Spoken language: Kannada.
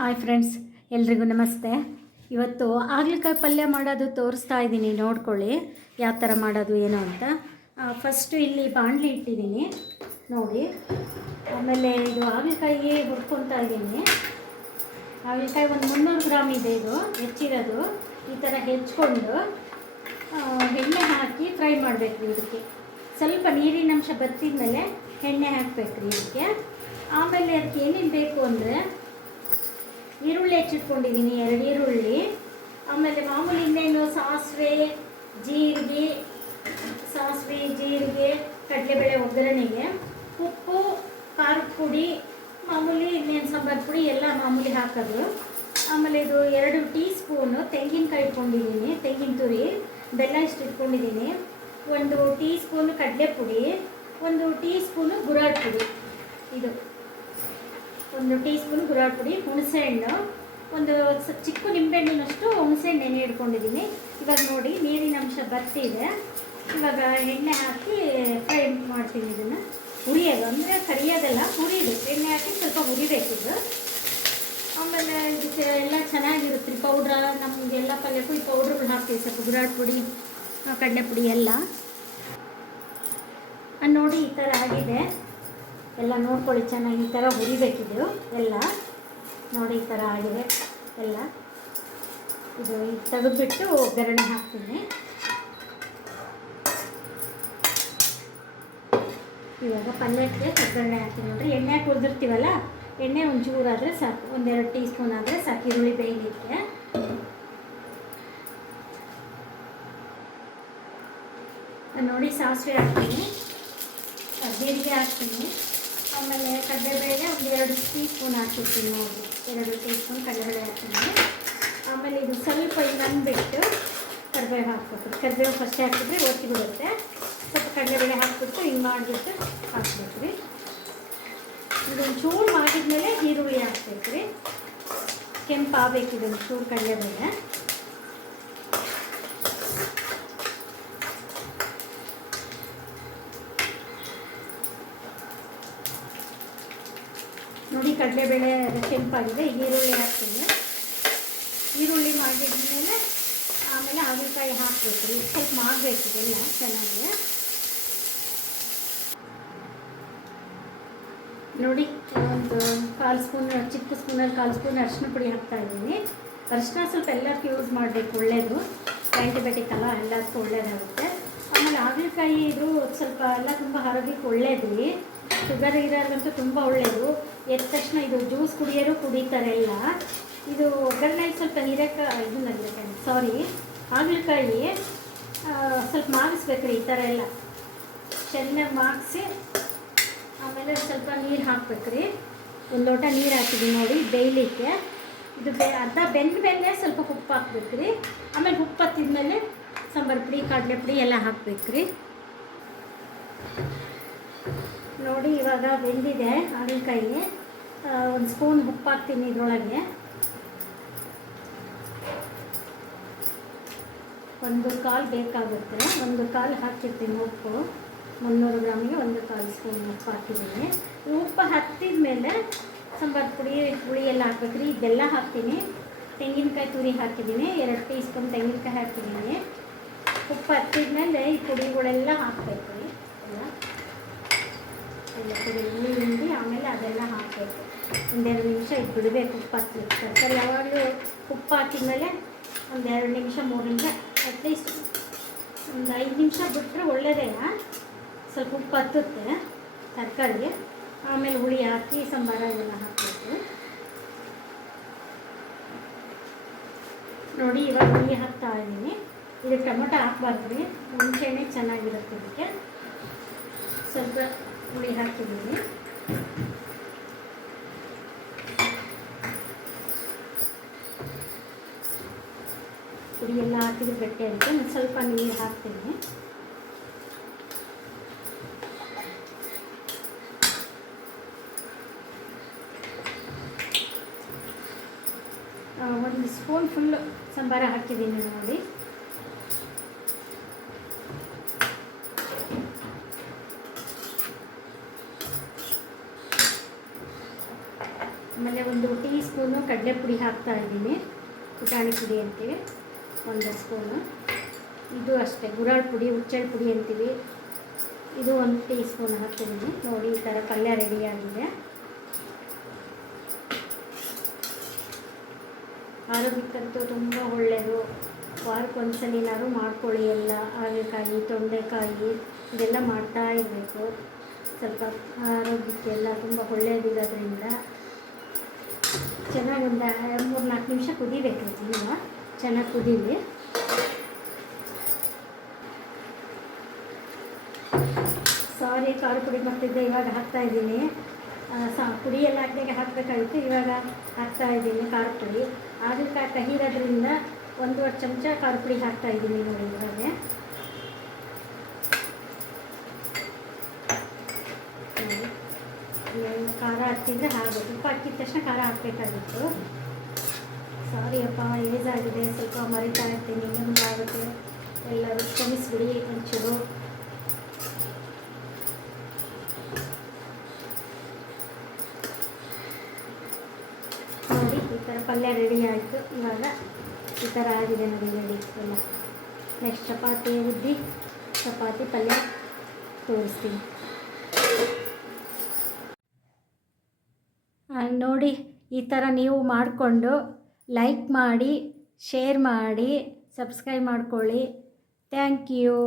ಹಾಯ್ ಫ್ರೆಂಡ್ಸ್, ಎಲ್ರಿಗೂ ನಮಸ್ತೆ. ಇವತ್ತು ಆಗ್ಲಿಕಾಯಿ ಪಲ್ಯ ಮಾಡೋದು ತೋರಿಸ್ತಾ ಇದ್ದೀನಿ, ನೋಡ್ಕೊಳ್ಳಿ ಯಾವ ಥರ ಮಾಡೋದು ಏನು ಅಂತ. ಫಸ್ಟು ಇಲ್ಲಿ ಬಾಣಲಿ ಇಟ್ಟಿದ್ದೀನಿ, ನೋಡಿ. ಆಮೇಲೆ ಇದು ಆಗ್ಲಿಕಾಯಿ ಹುಡ್ಕೊತಾ ಇದ್ದೀನಿ. ಹಾಗಲಕಾಯಿ ಒಂದು ಮುನ್ನೂರು ಗ್ರಾಮ್ ಇದೆ ಇದು, ಹೆಚ್ಚಿರೋದು. ಈ ಥರ ಹೆಚ್ಕೊಂಡು ಎಣ್ಣೆ ಹಾಕಿ ಫ್ರೈ ಮಾಡಬೇಕು ಇದಕ್ಕೆ. ಸ್ವಲ್ಪ ನೀರಿನ ಅಂಶ ಬತ್ತಿದ ಮೇಲೆ ಎಣ್ಣೆ ಹಾಕಬೇಕ್ರಿ ಇದಕ್ಕೆ. ಆಮೇಲೆ ಅದಕ್ಕೆ ಏನೇನು ಬೇಕು ಅಂದರೆ ಈರುಳ್ಳಿ ಹೆಚ್ಚಿಟ್ಕೊಂಡಿದ್ದೀನಿ, ಎರಡು ಈರುಳ್ಳಿ. ಆಮೇಲೆ ಮಾಮೂಲಿ ಇನ್ನೇನು ಸಾಸಿವೆ, ಜೀರಿಗೆ ಸಾಸಿವೆ, ಜೀರಿಗೆ, ಕಡಲೆಬೇಳೆ ಒಗ್ಗರಣೆಗೆ ಉಪ್ಪು, ಖಾರದ ಪುಡಿ, ಮಾಮೂಲಿ ಇನ್ನೇನು ಸಾಂಬಾರು ಪುಡಿ ಎಲ್ಲ ಮಾಮೂಲಿ ಹಾಕೋದು. ಆಮೇಲೆ ಇದು ಎರಡು ಟೀ ಸ್ಪೂನು ತೆಂಗಿನಕಾಯಿ ಇಟ್ಕೊಂಡಿದ್ದೀನಿ, ತೆಂಗಿನ ತುರಿ, ಬೆಲ್ಲ ಇಷ್ಟು ಇಟ್ಕೊಂಡಿದ್ದೀನಿ. ಒಂದು ಟೀ ಸ್ಪೂನು ಕಡಲೆ ಪುಡಿ, ಒಂದು ಟೀ ಸ್ಪೂನು ಗುರಾಟ್ ಪುಡಿ. ಇದು. ಒಂದು ಟೀ ಸ್ಪೂನ್ ಗುರಾಟ್ ಪುಡಿ ಹುಣಸೆಹಣ್ಣು ಒಂದು ಚಿಕ್ಕ ನಿಂಬೆಹಣ್ಣಿನಷ್ಟು ಹುಣಸೆಹಣ್ಣು ನೆನೆ ಇಟ್ಕೊಂಡಿದ್ದೀನಿ ಇವಾಗ ನೋಡಿ, ನೀರಿನ ಅಂಶ ಬರ್ತಿದೆ. ಇವಾಗ ಎಣ್ಣೆ ಹಾಕಿ ಫ್ರೈ ಮಾಡ್ತೀನಿ ಇದನ್ನು. ಹುರಿಯೋದು ಅಂದರೆ ಕರಿಯೋದಲ್ಲ ಹುರಿಯೋದು ಎಣ್ಣೆ ಹಾಕಿ ಸ್ವಲ್ಪ ಹುರಿಬೇಕಿದ್ದು ಆಮೇಲೆ ಇದು ಎಲ್ಲ ಚೆನ್ನಾಗಿರುತ್ತೆ ಪೌಡ್ರ ನಮಗೆಲ್ಲ ಪಲ್ಯಕ್ಕೂ ಈ ಪೌಡ್ರ್ಗಳು ಹಾಕ್ತೀವಿ, ಸ್ವಲ್ಪ ಗುರಾಳ್ ಪುಡಿ ಕಡಲೆ ಪುಡಿ ಎಲ್ಲ. ನೋಡಿ ಈ ಥರ ಆಗಿದೆ. ಎಲ್ಲ ನೋಡ್ಕೊಳ್ಳಿ, ಚೆನ್ನಾಗಿ ಈ ಥರ ಹುರಿಬೇಕಿದು. ಎಲ್ಲ ನೋಡಿ, ಈ ಥರ ಆಗಿದೆ. ಎಲ್ಲ ಇದು ತೆಗೆದುಬಿಟ್ಟು ಒಗ್ಗರಣೆ ಹಾಕ್ತೀನಿ. ಇವಾಗ ಪಲ್ಯಕ್ಕೆ ಒಗ್ಗರಣೆ ಹಾಕ್ತೀನಿ. ನೋಡಿರಿ ಎಣ್ಣೆ ಹಾಕಿ ಹುರಿದಿರ್ತೀವಲ್ಲ ಎಣ್ಣೆ ಒಂಚೂರಾದರೆ ಸಾಕು. ಒಂದೆರಡು ಟೀ ಸ್ಪೂನ್ ಆದರೆ ಸಾಕು ಈರುಳ್ಳಿ ಬೇಯಲಿಕ್ಕೆ. ನೋಡಿ ಸಾಸಿವೆ ಹಾಕ್ತೀನಿ. ಜೀರಿಗೆ ಹಾಕ್ತೀನಿ. ಆಮೇಲೆ ಕಡಲೆಬೇಳೆ ಒಂದು ಎರಡು ಟೀ ಸ್ಪೂನ್ ಹಾಕಿರ್ತೀನಿ ನೋಡಿ. ಎರಡು ಟೀ ಸ್ಪೂನ್ ಕಡಲೆಬೇಳೆ ಹಾಕ್ತೀನಿ. ಆಮೇಲೆ ಇದು ಸ್ವಲ್ಪ ಹಿಂಗೆ ಅಂದ್ಬಿಟ್ಟು ಕರಿಬೇವು ಹಾಕ್ಬೇಕು. ಕರಿಬೇವು ಫಸ್ಟ್ ಹಾಕಿದ್ರೆ ಒತ್ತಿ ಬಿಡುತ್ತೆ. ಸ್ವಲ್ಪ ಕಡಲೆಬೇಳೆ ಹಾಕ್ಬಿಟ್ಟು ಹಿಂಗೆ ಮಾಡಿಬಿಟ್ಟು ಹಾಕ್ಬೇಕು ರೀ. ಇದೊಂದು ಚೂರು ಮಾಡಿದ್ಮೇಲೆ ಈರುಳ್ಳಿ ಹಾಕ್ಬೇಕು ರೀ. ಕೆಂಪು ಆಗ್ಬೇಕು ಇದೊಂದು ಚೂರು ಕಡಲೆಬೇಳೆ. ನೋಡಿ ಕಡಲೆಬೇಳೆ ಕೆಂಪಾಗಿದೆ. ಈರುಳ್ಳಿ ಹಾಕ್ತೀನಿ. ಈರುಳ್ಳಿ ಮಾಡಿದ ಮೇಲೆ ಆಮೇಲೆ ಹಾಗಲಕಾಯಿ ಹಾಕಬೇಕು. ರೀ ಸ್ವಲ್ಪ ಮಾಡಬೇಕು ಇದೆಲ್ಲ ಚೆನ್ನಾಗಿ. ನೋಡಿ, ಒಂದು ಕಾಲು ಸ್ಪೂನ್, ಚಿಕ್ಕ ಸ್ಪೂನಲ್ಲಿ ಕಾಲು ಸ್ಪೂನ್ ಅರಿಶಿನ ಪುಡಿ ಹಾಕ್ತಾ ಇದ್ದೀನಿ. ಅರಿಶಿನ ಸ್ವಲ್ಪ ಎಲ್ಲದಕ್ಕೂ ಯೂಸ್ ಮಾಡಬೇಕು. ಒಳ್ಳೆಯದು ಆ್ಯಂಟಿಬಯೋಟಿಕ್ ಅಲ್ಲ, ಎಲ್ಲದಕ್ಕೂ ಒಳ್ಳೆಯದಾಗುತ್ತೆ ಹಾಗಲಕಾಯಿ ಇದು ಸ್ವಲ್ಪ ಎಲ್ಲ ತುಂಬ ಆರೋಗ್ಯಕ್ಕೆ ಒಳ್ಳೇದು. ರೀ ಶುಗರ್ ಇರೋರ್ಗಂತೂ ತುಂಬ ಒಳ್ಳೆಯದು ಎದ್ದ ತಕ್ಷಣ ಇದು ಜ್ಯೂಸ್ ಕುಡಿಯೋರು ಕುಡಿತಾರೆ ಎಲ್ಲ. ಇದು ಒಗ್ಗರಣೆ ಸ್ವಲ್ಪ ಹೀರೆಕಾಯಿ ಇದನ್ನ ಸಾರಿ ಹಾಗಲಕಾಯಿ ಸ್ವಲ್ಪ ಮಾಗಿಸ್ಬೇಕು ರೀ ಈ ಥರ ಎಲ್ಲ. ಚೆನ್ನಾಗಿ ಮಾಗಿಸಿ, ಆಮೇಲೆ ಸ್ವಲ್ಪ ನೀರು ಹಾಕ್ಬೇಕ್ರಿ. ಒಂದು ಲೋಟ ನೀರು ಹಾಕಿದ್ವಿ ನೋಡಿ, ಬೇಯಲಿಕ್ಕೆ. ಇದು ಬೆ, ಅರ್ಧ ಬೆಂದ ಮೇಲೆ ಸ್ವಲ್ಪ ಉಪ್ಪು ಹಾಕ್ಬೇಕ್ರಿ. ಆಮೇಲೆ ಉಪ್ಪು ಹತ್ತಿದ್ಮೇಲೆ ಸಾಂಬಾರು ಪುಡಿ, ಕಡಲೆ ಪುಡಿ ಎಲ್ಲ ಹಾಕ್ಬೇಕ್ರಿ. ನೋಡಿ, ಇವಾಗ ಬೆಂದಿದೆ ಹಾಗಲಕಾಯಿ ಒಂದು ಸ್ಪೂನ್ ಉಪ್ಪು ಹಾಕ್ತೀನಿ ಇದ್ರೊಳಗೆ. ಒಂದು ಕಾಲು ಬೇಕಾಗುತ್ತೆ. ಒಂದು ಕಾಲು ಹಾಕಿರ್ತೀನಿ ಉಪ್ಪು. ಮುನ್ನೂರು ಗ್ರಾಮಿಗೆ ಒಂದು ಕಾಲು ಸ್ಪೂನ್ ಉಪ್ಪು ಹಾಕಿದ್ದೀನಿ. ಉಪ್ಪು ಹತ್ತಿದ ಮೇಲೆ ಸಾಂಬಾರು ಪುಡಿ ಹುಳಿ ಎಲ್ಲ ಹಾಕ್ಬೇಕ್ರಿ. ಇದೆಲ್ಲ ಹಾಕ್ತೀನಿ. ತೆಂಗಿನಕಾಯಿ ತುರಿ ಹಾಕಿದ್ದೀನಿ. ಎರಡು ಟೀ ಸ್ಪೂನ್ ತೆಂಗಿನಕಾಯಿ ಹಾಕಿದ್ದೀನಿ. ಉಪ್ಪು ಹತ್ತಿದ ಮೇಲೆ ಈ ಪುಡಿಗಳೆಲ್ಲ ಹಾಕಬೇಕು. ಎಲ್ಲ ಎಲ್ಲ ಪುಡಿ ಹಿಂಡಿ ಆಮೇಲೆ ಅದೆಲ್ಲ ಹಾಕಬೇಕು. ಒಂದೆರಡು ನಿಮಿಷ ಬಿಡಬೇಕು ಉಪ್ಪು ಹತ್ತಲಿಕ್ಕೆ ತರಕಾರಿ ಯಾವಾಗಲೂ ಉಪ್ಪು ಹಾಕಿದ್ಮೇಲೆ ಒಂದೆರಡು ನಿಮಿಷ, ಮೂರು ನಿಮಿಷ ಅಟ್ಲೀಸ್ಟ್ ಒಂದು ಐದು ನಿಮಿಷ ಬಿಟ್ಟರೆ ಒಳ್ಳೆಯದೇ ಸ್ವಲ್ಪ ಉಪ್ಪು ಹತ್ತುತ್ತೆ ತರಕಾರಿ ಆಮೇಲೆ ಹುಳಿ ಹಾಕಿ, ಸಂಬಾರ ಇದೆಲ್ಲ ಹಾಕಬೇಕು. ನೋಡಿ, ಇವಾಗ ಹುಳಿ ಹಾಕ್ತಾ ಇದ್ದೀನಿ. ಇದಕ್ಕೆ ಟೊಮೊಟೊ ಹಾಕ್ಬಾರ್ದು ರೀ ಹುಣಸೆಹಣ್ಣೆ ಚೆನ್ನಾಗಿರುತ್ತೆ ಇದಕ್ಕೆ. ಸ್ವಲ್ಪ ಹುಳಿ ಹಾಕಿದ್ದೀನಿ. ಪುಡಿ ಎಲ್ಲ ಹಾಕಿದ್ರೆ ಗಟ್ಟಿ ಆಗುತ್ತೆ. ಒಂದು ಸ್ವಲ್ಪ ನೀರು ಹಾಕ್ತೀನಿ. ಒಂದು ಸ್ಪೂನ್ ಫುಲ್ ಸಂಬಾರ ಹಾಕಿದ್ದೀನಿ ನೋಡಿ. ಆಮೇಲೆ ಒಂದು ಟೀ ಸ್ಪೂನು ಕಡಲೆ ಪುಡಿ ಹಾಕ್ತಾ ಇದ್ದೀನಿ. ಪುಟಾಣಿ ಪುಡಿ ಅಂತೀವಿ, ಒಂದು ಸ್ಪೂನು. ಇದು ಅಷ್ಟೇ, ಗುರಾಳ್ ಪುಡಿ, ಹುಚ್ಚೆಳ್ ಪುಡಿ ಅಂತೀವಿ. ಇದು ಒಂದು ಟೀ ಸ್ಪೂನ್ ಹಾಕ್ತಿದ್ದೀನಿ. ನೋಡಿ, ಈ ಥರ ಪಲ್ಯ ರೆಡಿಯಾಗಿದೆ ಆರೋಗ್ಯಕ್ಕಂತೂ ತುಂಬ ಒಳ್ಳೆಯದು ವಾರಕ್ಕೊಂದ್ಸಲಿನಾದ್ರು ಮಾಡ್ಕೊಳ್ಳಿ ಎಲ್ಲ, ಹಾಗೇಕಾಯಿ, ತೊಂಡೆಕಾಯಿ, ಇದೆಲ್ಲ ಮಾಡ್ತಾ ಇರಬೇಕು. ಸ್ವಲ್ಪ ಆರೋಗ್ಯಕ್ಕೆಲ್ಲ ತುಂಬ ಒಳ್ಳೆಯದಿರೋದ್ರಿಂದ ಚೆನ್ನಾಗಿ ಒಂದು ಮೂರು, ನಾಲ್ಕು ನಿಮಿಷ ಕುದಿಬೇಕು ಜೀವ ಚೆನ್ನಾಗಿ ಕುದೀಲಿ. ಸಾರಿ ಖಾರ ಪುಡಿ ಮಾಡ್ತಿದ್ದೆ, ಇವಾಗ ಹಾಕ್ತಾ ಇದ್ದೀನಿ. ಸಾ, ಪುಡಿ ಎಲ್ಲ ಹಾಕಬೇಕಾಗಿತ್ತು, ಇವಾಗ ಹಾಕ್ತಾ ಇದ್ದೀನಿ ಖಾರ ಪುಡಿ. ಆದ್ರೂ ಕಹಿ ಇರೋದ್ರಿಂದ ಒಂದೂವರೆ ಚಮಚ ಖಾರ ಪುಡಿ ಹಾಕ್ತಾ ಇದ್ದೀನಿ ನೋಡಿ ಇವಾಗ ನೋಡಿ. ಇವಾಗ ಖಾರ ಹಾಕ್ತಿದ್ರೆ ಹಾಗೆ. ಉಪ್ಪು ಹಾಕಿದ ತಕ್ಷಣ ಖಾರ ಹಾಕ್ಬೇಕಾಗಿತ್ತು. ಸಾರಿ ಅಪ್ಪ ಆಗಿದೆ ಸ್ವಲ್ಪ ಮರಿತಾ ಇರ್ತೀನಿ. ಇನ್ನೊಂದು ಆಗುತ್ತೆ. ಎಲ್ಲರೂ ಕ್ಷಮಿಸ್ಬಿಡಿ, ಒಂಚೂರು. ನೋಡಿ, ಈ ಥರ ಪಲ್ಯ ರೆಡಿ ಆಯಿತು. ಇವಾಗ ಈ ಥರ ಆಗಿದೆ ನೋಡಿ ರೆಡಿ ಎಲ್ಲ ನೆಕ್ಸ್ಟ್ ಚಪಾತಿ ಉದ್ದಿ ಚಪಾತಿ ಪಲ್ಯ ತೋರಿಸ್ತೀನಿ. ನೋಡಿ ಈ ಥರ ನೀವು ಮಾಡಿಕೊಂಡು ಲೈಕ್ ಮಾಡಿ ಶೇರ್ ಮಾಡಿ ಸಬ್ಸ್ಕ್ರೈಬ್ ಮಾಡ್ಕೊಳ್ಳಿ. Thank you.